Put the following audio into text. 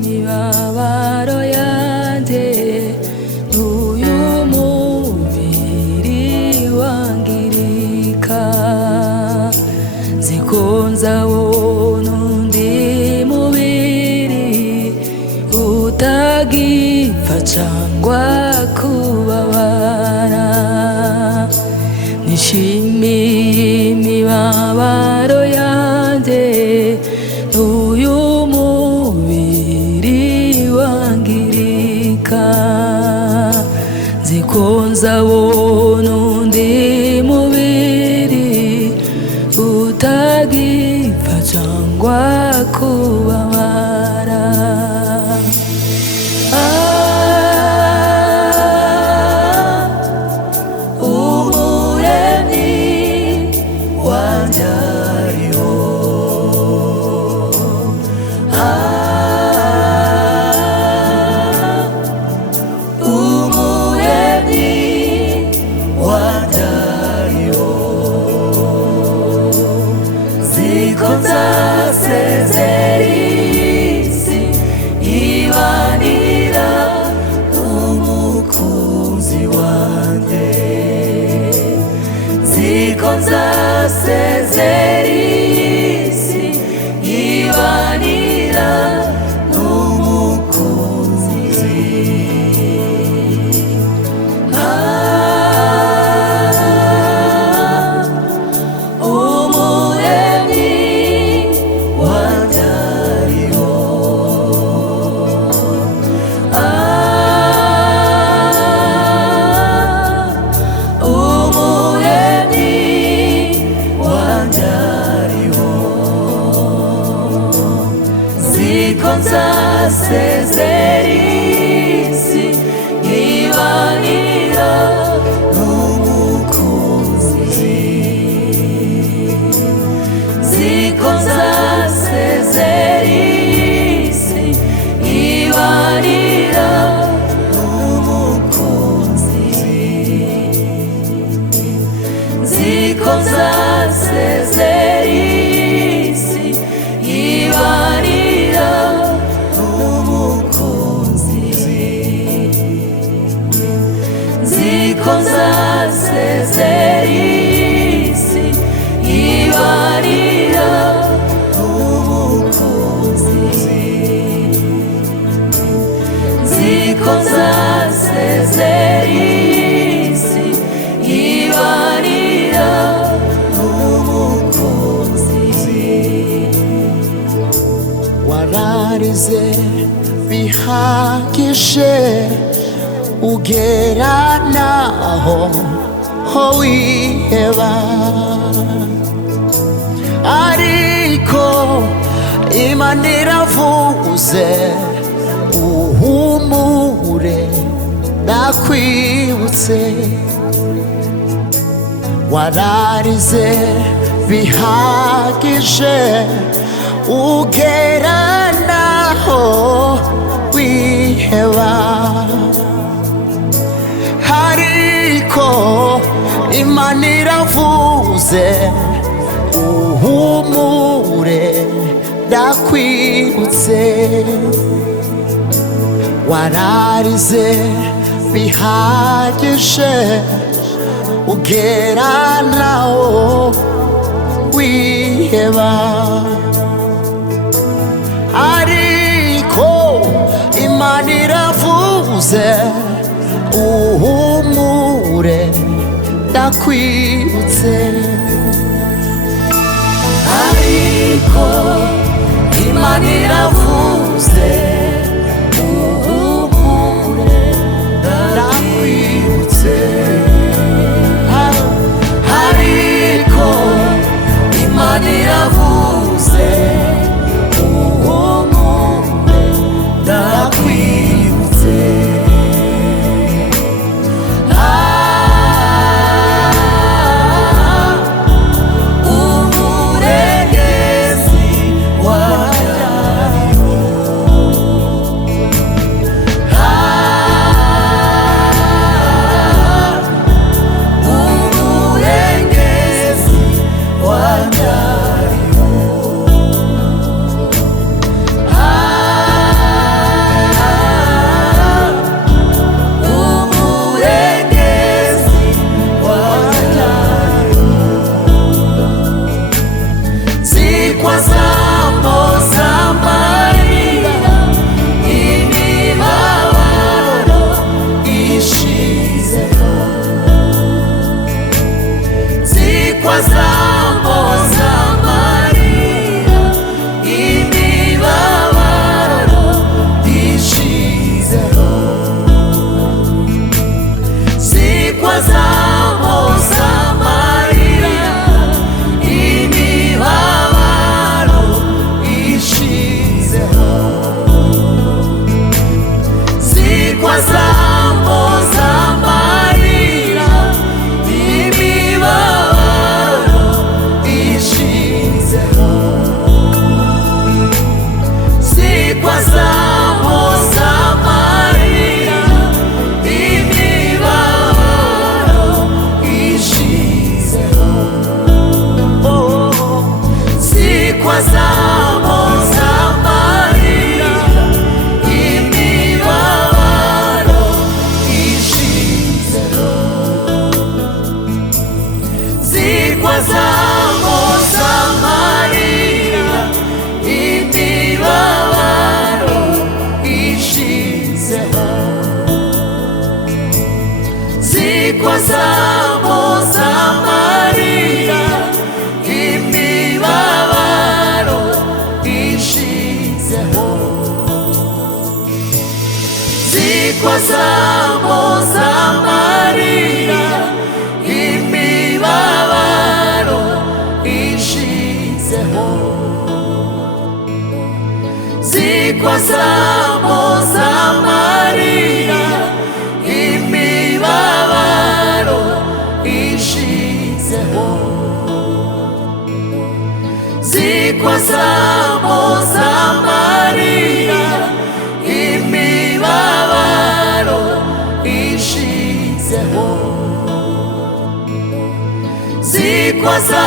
imibabaro yanjye n'uyu mubiri wangirika, nzi ko nzabona undi mubiri utagipfa cyangwa kubabara. Nishimiye imibabaro yanjye n'uyu mubiri wangirika, nzi ko nzabona undi mubiri utagipfa cyangwa kubabara. Nzasezera isi yibanira n'umukunzi, umuremyi wanjye ariho, nzasezera isi yibanira n'umukunzi, nziko nzasezera isi yibanira n'umukunzi, nziko nzasezera isi yibanira nziko nzasezera isi yibanira n'umukunzi, nziko nzasezera isi yibanira n'umukunzi. Wararize bihagije ugera naho ho wiheba, ariko Imana iravuze uhumure ndakwibutse. Wararize bihagije ugera naho wiheba, ariko Imana iravuze uhumure ndakwibutse. Wararize bihagije ugera naho wiheba, ariko Imana iravuze uhumure ndakwibutse. Ariko Imana iravuze uhumure ndakwibutse, ariko Imana iravuze uhumure ndakwibutse. Umurengezi wanjye ariho, zikozamoza amarira imibabaro ishizeho zikozamoza amarira imibabaro ishizeho zikozamoza amarira imibabaro ishizeho zikozamoza amarira imibabaro ishizeho zikozamoza amarira imibabaro ishizeho zikozamoza amarira imibabaro ishizeho zikozamoza amarira imibabaro ishizeho zikozamoza amarira imibabaro ishizeho zikozamoza